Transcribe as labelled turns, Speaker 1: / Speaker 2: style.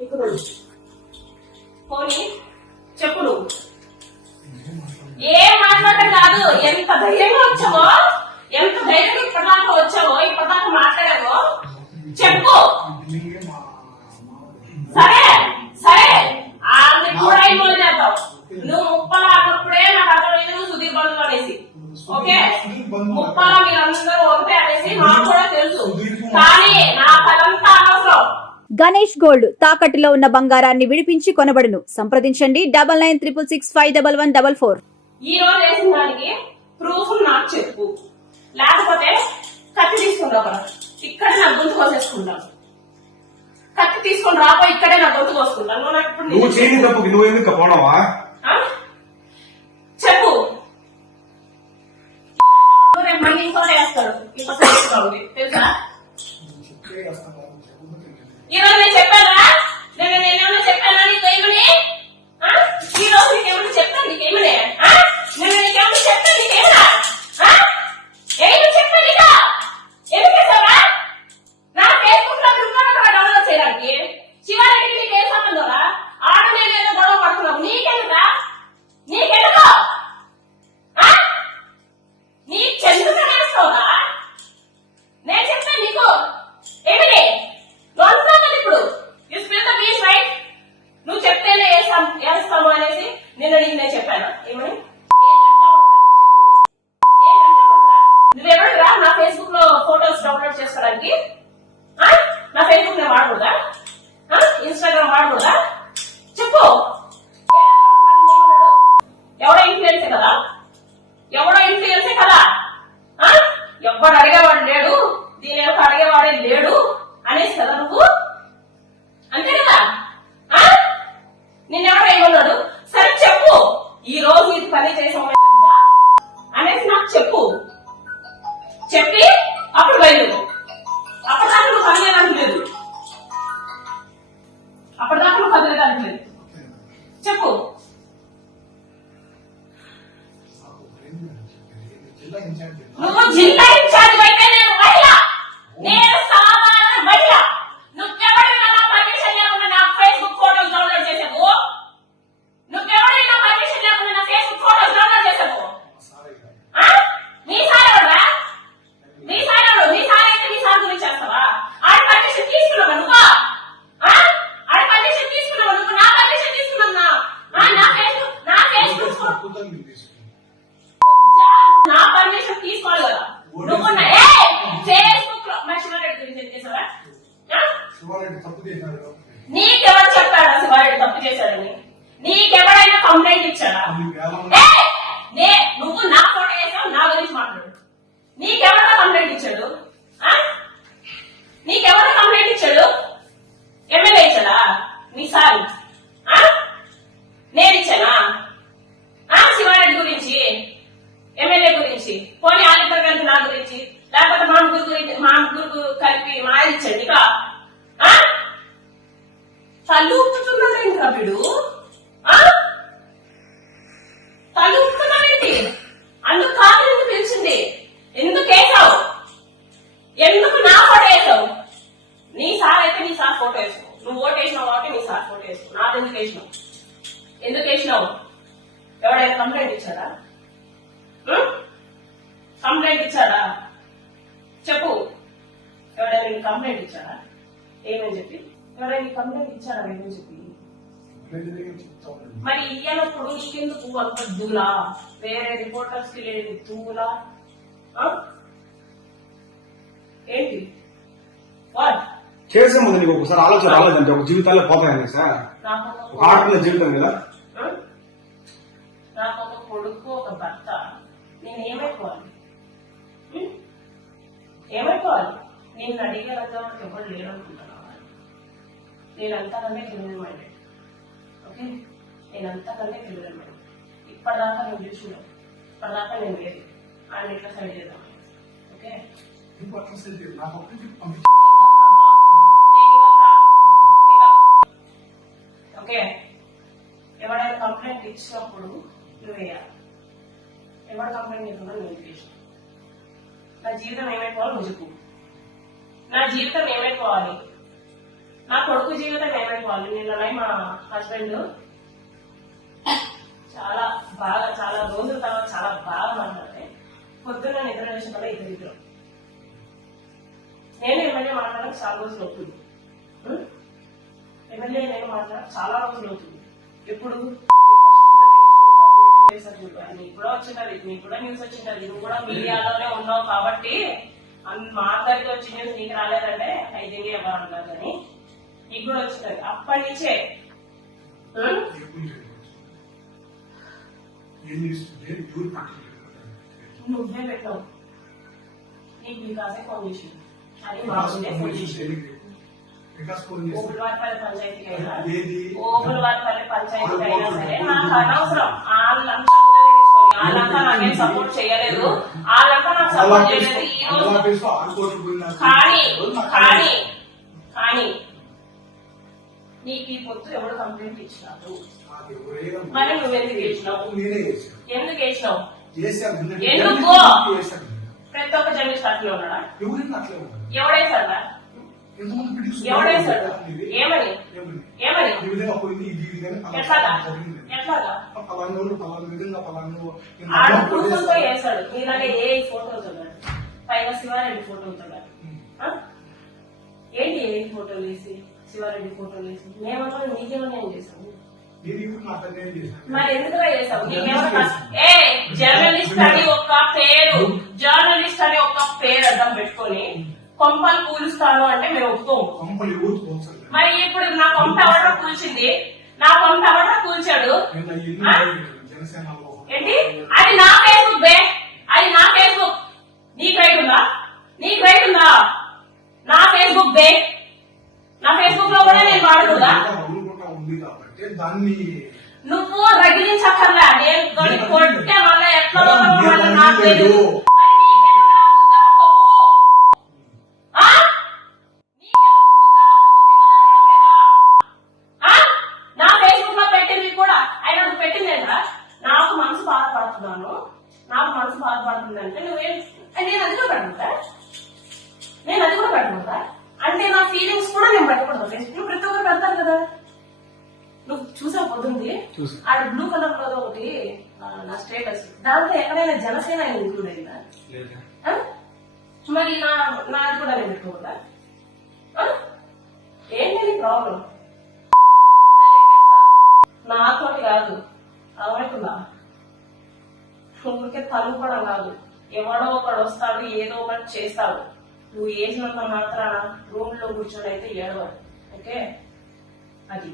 Speaker 1: ఇప్పుడు పోనీ చెప్పు నువ్వు. ఏం మాట్లాడటం కాదు ఎంత ధైర్యంగా వచ్చావో ఎంత ధైర్యంగా ఇప్పటిదాకా వచ్చావో ఇప్పటిదాకా మాట్లాడావో చెప్పు సరే సరే ఆమె కూడా ఇన్వాల్వ్ చేద్దాం నువ్వు ముప్పలా అన్నప్పుడే నాకు అర్థమైంది నువ్వు సుధీర్ బంధువు అనేసి ఓకే ముప్పలా మీరందరూ ఒకటే అనేసి నాకు కూడా తెలుసు కానీ నా పదంతా అనవసరం
Speaker 2: గణేష్ గోల్డ్ తాకట్టులో ఉన్న బంగారాన్ని విడిపించి కొనబడును. సంప్రదించండి. Double nine triple six five double one double four.
Speaker 1: ఈ రోజు వేసిన దానికి ప్రూఫ్ నాకు చెప్పు. లేకపోతే కత్తి అక్కడ ఇక్కడే నా గొంతు కోసేసుకుంటాను. కత్తి తీసుకొని రాపో ఇక్కడే నా గొంతు కోసుకుంటాను. నువ్వు నాకు ఇప్పుడు
Speaker 3: నువ్వు చేయని తప్పుకి నువ్వు ఎందుకు పోవడమా?
Speaker 1: చెప్పు. రేపు మళ్ళీ ఇంకోటి వేస్తాడు వేస్తాడు తెలుసా? ఈ రోజు నేను చెప్పానా నేను నేనేమన్నా చెప్పానా నీకు ఏమని ఆ? ఈ రోజు నీకేమన్నా చెప్పాను నీకేమని ఆ? నేను నీకేమన్నా చెప్పాను నీకేమన్నా ఆ? ఏమి చెప్పాను ఇక ఎందుకు చేసావా నా ఫేస్బుక్లో ఉన్నాను కదా డౌన్లోడ్ చేయడానికి శివారెడ్డికి నీకు ఏం సంబంధం రా ఆడ నేను ఏదో గొడవ పడుతున్నావు నీకెందుకా నీకెందుకు ఆ? నీ చెందుకు నేస్తావురా నేను చెప్తాను నీకు ఏమిటి నువ్వు అంటున్నావు కదా ఇప్పుడు you spill the beach right నువ్వు చెప్తేనే వేస్తాం వేస్తాము అనేసి నిన్న నీకు నేను చెప్పాను ఏమని ఏ గంట అవుతుందని చెప్పింది? ఏ గంట అవుతుందా? నువ్వెవడురా నా ఫేస్బుక్లో ఫోటోస్ డౌన్లోడ్ చేసుకోవడానికి ఆ? నా ఫేస్బుక్ నేను వాడకూడదా ఇన్స్టాగ్రామ్ వాడకూడదా చెప్పు ఏమన్నాడు? ఎవడో ఇన్ఫ్లుయెన్సే కదా ఎవడో ఇన్ఫ్లుయెన్సే కదా ఆ? ఎవ్వడు అడిగేవాడు లేడు దీని యొక్క అడిగేవాడే లేడు అనేసి కదా నువ్వు అంతే కదా ఆ? నిన్నెవడో ఏమన్నాడు సరే చెప్పు ఈ అనేసి నాకు చెప్పు. చెప్పి అప్పుడు బయలుదేరు. అప్పటిదాకా నువ్వు కదలేదానికి లేదు. అప్పటిదాకా నువ్వు కదలేదానికి లేదు. చెప్పు. నీకెవరైనా కంప్లైంట్ ఇచ్చాడా నే నువ్వు నా ఫోటో వేసావు నా గురించి మాట్లాడు. నీకెవరైనా కంప్లైంట్ ఇచ్చాడు? ఆ? నీకెవరైనా కంప్లైంట్ ఇచ్చాడు? ఎమ్మెల్యే ఇచ్చాడా? నీ సార్. ఆ? నేను ఇచ్చానా? ఆ శివారెడ్డి గురించి ఎమ్మెల్యే గురించి పోనీ ఆదిత్య కలిపి నా గురించి లేకపోతే మా ముగ్గురు గురించి మా ముగ్గురు కలిపి మా ఆయన ఇచ్చండి ఆ? తల్లు ఇంకా వీడు? ఎందుకు వేసినావు? ఎవడైనా కంప్లైంట్ ఇచ్చాడా? ఉం? కంప్లైంట్ ఇచ్చాడా? చెప్పు. ఎవడైనా నీకు కంప్లైంట్ ఇచ్చాడా? ఏమని చెప్పి? ఎవరైనా నీకు కంప్లైంట్ ఇచ్చాడా? ఏమని చెప్పి? మరి ఇయ్యనప్పుడు నీకెందుకు అంత దూలా. వేరే రిపోర్టర్స్కి లేని దూలా? ఏంటి? వాట్
Speaker 3: చేసే ముందు నీకు ఒకసారి ఆలోచన రాలేదంటే ఒక జీవితాల్లో పోతాయని సార్. ఒక ఆడపిల్ల జీవితం కదా?
Speaker 1: ఒక భర్త నేను ఏమైపోవాలి? ఏమైపోవాలి? నేను అడిగేంత వరకు ఎవరు లేరు అనుకుంటున్నావా? నేను అంతకంటే క్రిమినల్ మైండెడ్ ఓకే? నేను అంతకంటే క్రిమినల్ మైండెడ్ ఇప్పటిదాకా నేను చూసినావు ఇప్పటిదాకా నేను లేదు. ఆయన ఇట్లా సైడ్ చేద్దాం? ఓకే? ఓకే? ఎవరైనా కంప్లైంట్ ఇచ్చినప్పుడు నువ్వు వేయాలి. ఎవరు కంప్లైంట్ ఇస్తున్నా నేను చేసిన నా జీవితం ఏమైపోవాలి నువ్వు నా జీవితం ఏమైపోవాలి? నా కొడుకు జీవితం ఏమైపోవాలి? నిన్ననే మా హస్బెండ్ చాలా బాగా చాలా రోజుల తర్వాత చాలా బాగా మాట్లాడితే పొద్దున్న నిద్ర లేచిన వల్ల ఇద్దరు ఇద్దరు. నేను ఎమ్మెల్యే మాట్లాడడానికి చాలా రోజులు అవుతుంది. ఎమ్మెల్యే నేను మాట్లాడ చాలా రోజులు అవుతుంది. ఎప్పుడు? నీకు కూడా వచ్చింటది నీకు కూడా న్యూస్ వచ్చింటది నువ్వు కూడా మీడియాలోనే ఉన్నావు కాబట్టి అన్- మా అందరికి వచ్చి న్యూస్ నీకు రాలేదంటే అయితే ఎవరు అంటారు కానీ నీకు కూడా వచ్చింటది అప్పటి నుంచే నువ్వే పెట్టావు నీకు వికాసే ఫోన్ చేసింది అది మా ఫోన్ చేసింది ఓబులవారిపల్లి పంచాయతీకి అయినా
Speaker 4: ఏది
Speaker 1: ఓబులవారిపల్లి పంచాయతీకి అయినా సరే నాకు అనవసరం. వాళ్ళంతా నాకేం సపోర్ట్ చేయలేదు. వాళ్ళంతా నాకు సపోర్ట్ చేయలేదు. ఈ రోజు
Speaker 4: ఆఫీస్ ఆరు కోట్లు పోయినా
Speaker 1: కానీ కానీ కానీ నీకు ఈ పొత్తు ఎవడు కంప్లైంట్ ఇచ్చినాడు
Speaker 4: నాకు ఎవరైనా
Speaker 1: మరి నువ్వు ఎందుకు చేసినావు
Speaker 4: నేనే చేశాను
Speaker 1: ఎందుకు వేసినావు
Speaker 4: చేశాను. నిన్న
Speaker 1: ఎందుకు?
Speaker 4: చేశాను.
Speaker 1: ప్రతి ఒక్క జర్నలిస్ట్ అట్లే ఉన్నాడా?
Speaker 4: ఎవరైనా అట్లే ఉన్నారు?
Speaker 1: ఎవడేసాడా ఏమని?
Speaker 4: ఏమని?
Speaker 1: ఎట్లాగా. ఎట్లాగా?
Speaker 4: పలానా వాళ్ళు పలానా విధంగా పలానా.
Speaker 1: వేసాడు మీలాగే ఏ ఫోటో అవుతున్నాడు పైగా శివారెడ్డి ఫోటో అవుతున్నాడు ఆ? ఏంటి ఏ ఫోటోలు వేసి శివారెడ్డి ఫోటోలు వేసి నీకేమన్నా ఏం చేసాము మరి చేసావు నీకేమన్నా ఏ జర్నలిస్ట్ అని ఒక పేరు. జర్నలిస్ట్ అని ఒక పేరు అడ్డం పెట్టుకొని కొంపలు కూలుస్తాను అంటే మేము ఒప్పుకోము.
Speaker 4: ఎవరు
Speaker 1: మరి ఇప్పుడు నా కొంప ఎవడో కూల్చింది? నా
Speaker 4: ఎన్ని
Speaker 1: ఆ?
Speaker 4: జనసేనలో
Speaker 1: ఏంటి? అది నా ఫేస్బుక్ బే. అది నా ఫేస్బుక్ నీకు రైట్ ఉందా? నీకు రైట్ ఉందా? నా ఫేస్బుక్ బే. నా ఫేస్బుక్లో కూడా నేను వాడకూడదా నువ్వు రగిలించక్కర్లా. నేను కొట్టే వల్ల ఎట్లా నాకు. తెలియదు మరి నీకెందుకు ఆ గుద్దల కొవ్వు? ఆ? నీకెందుకు గుద్దల కొవ్వు తినడం లేదా? ఆ? నా ఫేస్బుక్లో పెట్టింది కూడా ఆయన నువ్వు పెట్టింది ఏంట్రా నాకు మనసు బాధపడుతున్నాను నాకు మనసు బాధపడుతుందంటే నువ్వేం అంటే నేను అది కూడా పెట్టుకుంటా నేను అది కూడా పెట్టుకుంటా అంటే నా ఫీలింగ్స్ కూడా నేను పెట్టకూడదు ఫేస్బుక్ ప్రతి ఒక్కరు పెడతారు కదా. నువ్వు చూసా పొద్దుంది. ఆడ బ్లూ కలర్లో ఒకటి ఆ, నా స్టేటస్ దాంట్లో ఎక్కడైనా జనసేన ఇంక్లూడ్ అయిందా? ఆ? మరి నా నాది కూడా నేను పెట్టుకోకూడదా ఆ? ఏంటి ప్రాబ్లం నాతో కాదు. అర్థమవుతుందా ఊరికే తలుపడం కాదు ఎవడో ఒకడు వస్తాడు ఏదో ఒకటి చేస్తాడు. నువ్వు వేసినంత మాత్రాన రూమ్లో కూర్చొని అయితే ఏడవడు ఓకే? అది.